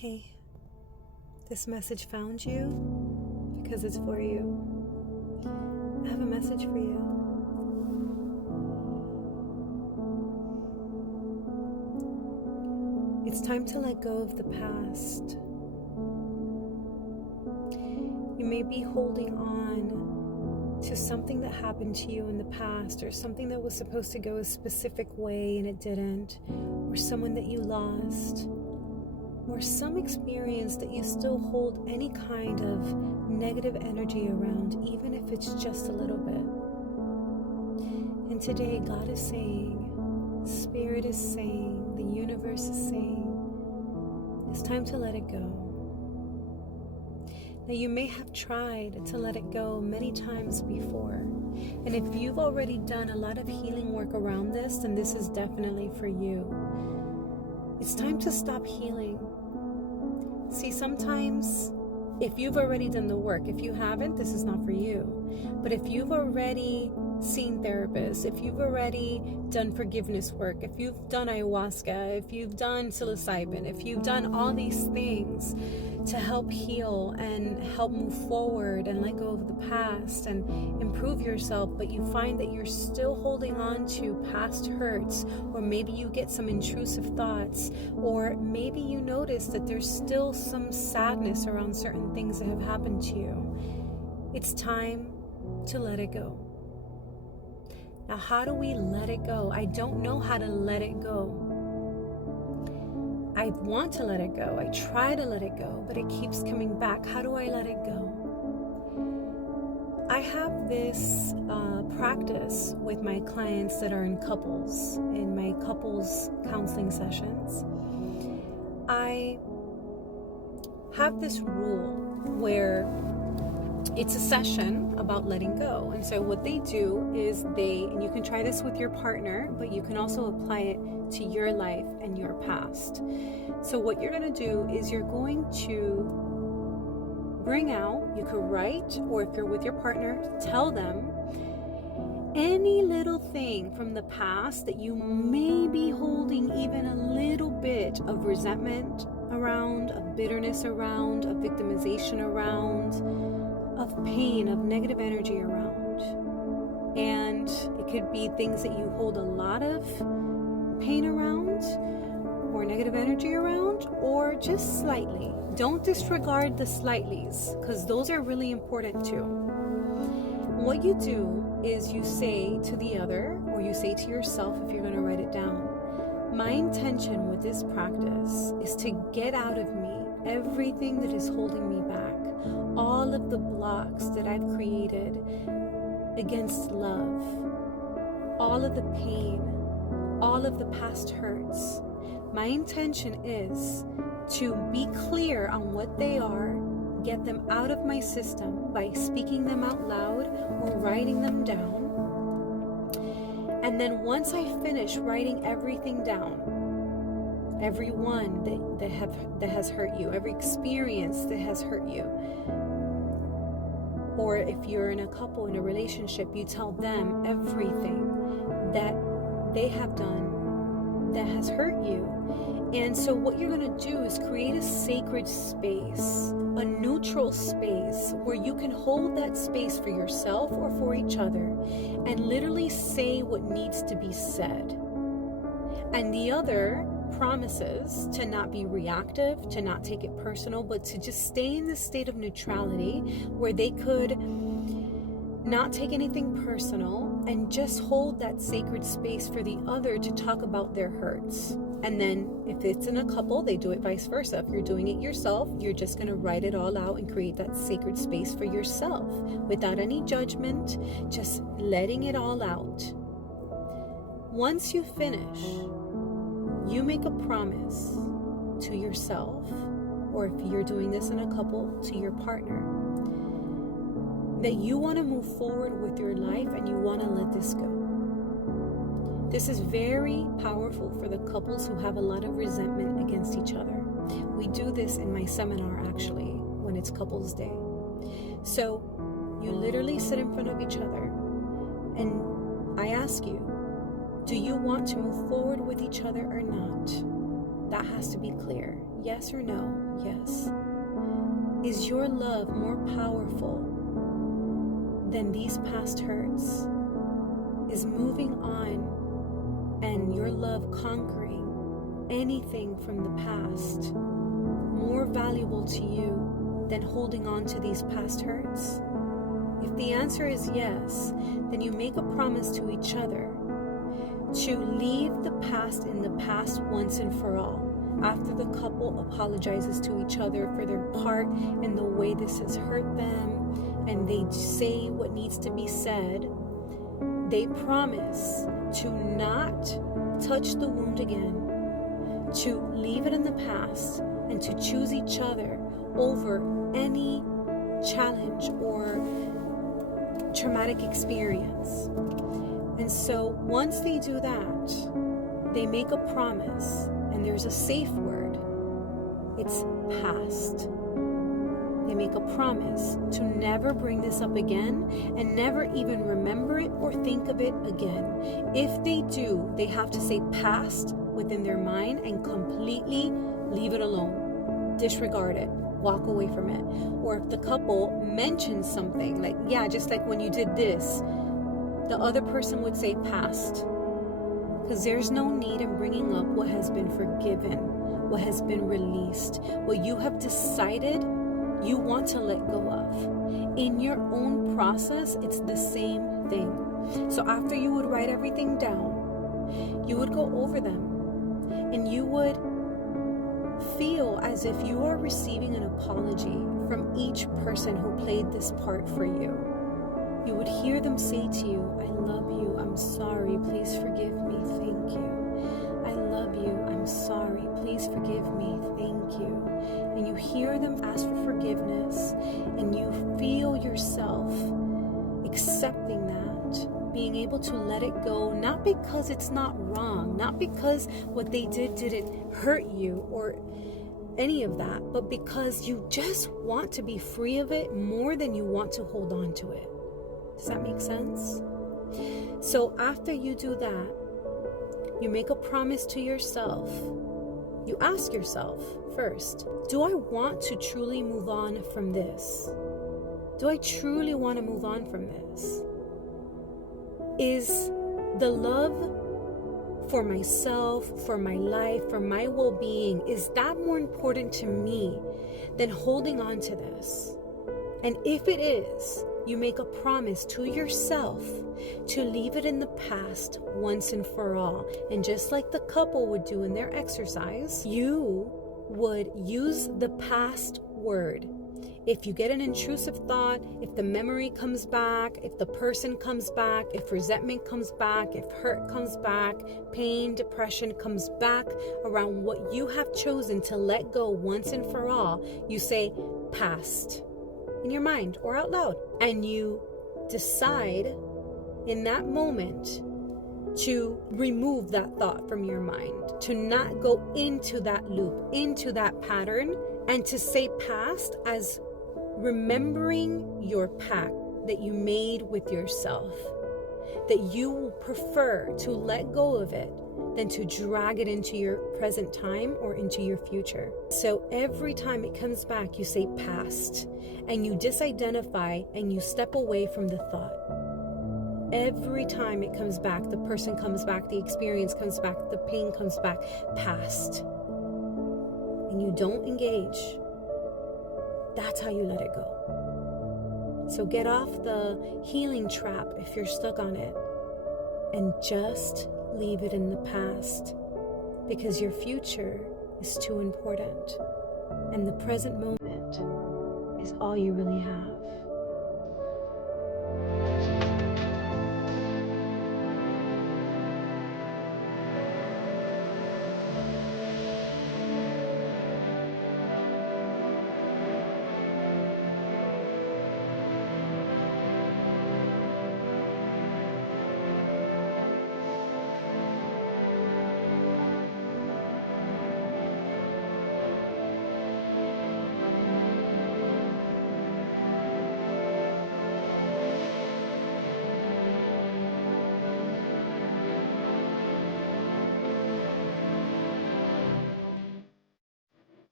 Hey, this message found you because it's for you. I have a message for you. It's time to let go of the past. You may be holding on to something that happened to you in the past, or something that was supposed to go a specific way and it didn't, or someone that you lost, or some experience that you still hold any kind of negative energy around, even if it's just a little bit. And today God is saying, Spirit is saying, the universe is saying, it's time to let it go. Now you may have tried to let it go many times before. And if you've already done a lot of healing work around this, then this is definitely for you. It's time to stop healing. See, sometimes if you've already done the work, if you haven't, this is not for you. But if you've already seen therapists, if you've already done forgiveness work, if you've done ayahuasca, if you've done psilocybin, if you've done all these things to help heal and help move forward and let go of the past and improve yourself, but you find that you're still holding on to past hurts, or maybe you get some intrusive thoughts, or maybe you notice that there's still some sadness around certain things that have happened to you, it's time to let it go. Now, how do we let it go? I don't know how to let it go. I want to let it go. I try to let it go, but it keeps coming back. How do I let it go? I have this practice with my clients that are in couples, in my couples counseling sessions. I have this rule where it's a session about letting go. And so what they do is and you can try this with your partner, but you can also apply it to your life and your past. So what you're going to do is you're going to bring out, you could write, or if you're with your partner, tell them any little thing from the past that you may be holding even a little bit of resentment around, of bitterness around, of victimization around, of pain, of negative energy around. And it could be things that you hold a lot of pain around, or negative energy around, or just slightly. Don't disregard the slightlys, because those are really important too. What you do is you say to the other, or you say to yourself if you're going to write it down, my intention with this practice is to get out of me everything that is holding me back, all of the blocks that I've created against love, all of the pain, all of the past hurts. My intention is to be clear on what they are, get them out of my system by speaking them out loud or writing them down. And then once I finish writing everything down, every one that has hurt you, every experience that has hurt you, or if you're in a couple, in a relationship, you tell them everything that they have done that has hurt you. And so what you're going to do is create a sacred space, a neutral space where you can hold that space for yourself or for each other and literally say what needs to be said. And the other promises to not be reactive, to not take it personal, but to just stay in this state of neutrality where they could not take anything personal and just hold that sacred space for the other to talk about their hurts. And then if it's in a couple, they do it vice versa. If you're doing it yourself, you're just going to write it all out and create that sacred space for yourself without any judgment, just letting it all out. Once you finish, you make a promise to yourself, or if you're doing this in a couple, to your partner, that you want to move forward with your life and you want to let this go. This is very powerful for the couples who have a lot of resentment against each other. We do this in my seminar, actually, when it's Couples Day. So you literally sit in front of each other and I ask you, do you want to move forward with each other or not? That has to be clear. Yes or no? Yes. Is your love more powerful than these past hurts? Is moving on and your love conquering anything from the past more valuable to you than holding on to these past hurts? If the answer is yes, then you make a promise to each other to leave the past in the past once and for all. After the couple apologizes to each other for their part and the way this has hurt them, and they say what needs to be said, they promise to not touch the wound again, to leave it in the past, and to choose each other over any challenge or traumatic experience. And so once they do that, they make a promise, and there's a safe word. It's past. They make a promise to never bring this up again and never even remember it or think of it again. If they do, they have to say past within their mind and completely leave it alone. Disregard it. Walk away from it. Or if the couple mentions something like, yeah, just like when you did this, the other person would say past. Because there's no need in bringing up what has been forgiven, what has been released, what you have decided you want to let go of. In your own process, it's the same thing. So after you would write everything down, you would go over them, and you would feel as if you are receiving an apology from each person who played this part for you. You would hear them say to you, I love you, I'm sorry, please forgive me, thank you. I love you, I'm sorry, please forgive me, thank you. And you hear them ask for forgiveness, and you feel yourself accepting that, being able to let it go, not because it's not wrong, not because what they did didn't hurt you or any of that, but because you just want to be free of it more than you want to hold on to it. Does that make sense? So after you do that, you make a promise to yourself. You ask yourself first, do I want to truly move on from this? Do I truly want to move on from this? Is the love for myself, for my life, for my well-being, is that more important to me than holding on to this? And if it is, you make a promise to yourself to leave it in the past once and for all. And just like the couple would do in their exercise, you would use the past word. If you get an intrusive thought, if the memory comes back, if the person comes back, if resentment comes back, if hurt comes back, pain, depression comes back around what you have chosen to let go once and for all, you say past in your mind or out loud. And you decide in that moment to remove that thought from your mind, to not go into that loop, into that pattern, and to say past as remembering your pact that you made with yourself, that you will prefer to let go of it than to drag it into your present time or into your future. So every time it comes back, you say past, and you disidentify and you step away from the thought. Every time it comes back, the person comes back, the experience comes back, the pain comes back, past. And you don't engage. That's how you let it go. So get off the healing trap if you're stuck on it, and just leave it in the past, because your future is too important, and the present moment is all you really have.